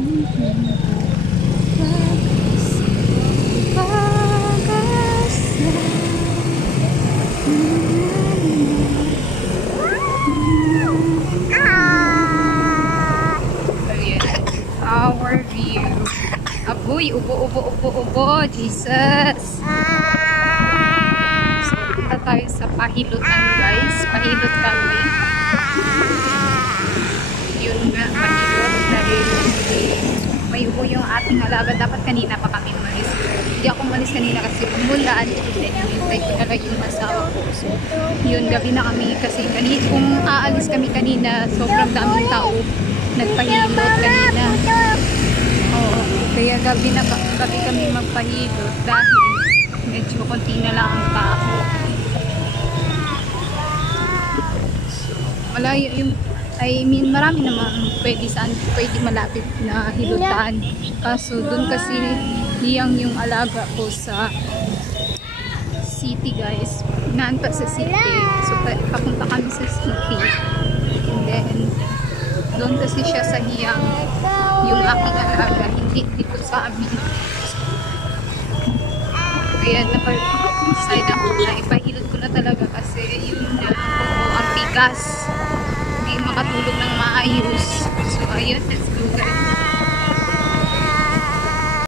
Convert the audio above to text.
Our view. Aboy, ubo, Jesus. So, punta tayo sa pahilutan, guys. Pahilot kami. Yun nga, pahilot dahil may ubo yung ating alaga. Dapat kanina pa kami umalis. Hindi ako umalis kanina kasi umulan. Then, hinintay ko na lang yung asawa ko. So, yun, gabi na kami kasi kung aalis kami kanina, sobrang daming tao. Nagpahilot kanina. Oo, kaya gabi kami magpahilot dahil medyo konti na lang ang tao. So, malayo yung, marami naman pwede malapit na hilutan. Kaso dun kasi hiyang yung alaga ko sa city, guys. Naanta sa city. So, papunta kami sa city. And then, doon kasi siya sa hiyang yung aking alaga, hindi dito sa amin. Kaya napag-decide ako na ipahilot ko na talaga kasi yun na ang tigas, hindi makatulog ng maayos. So ayun, let's go, guys.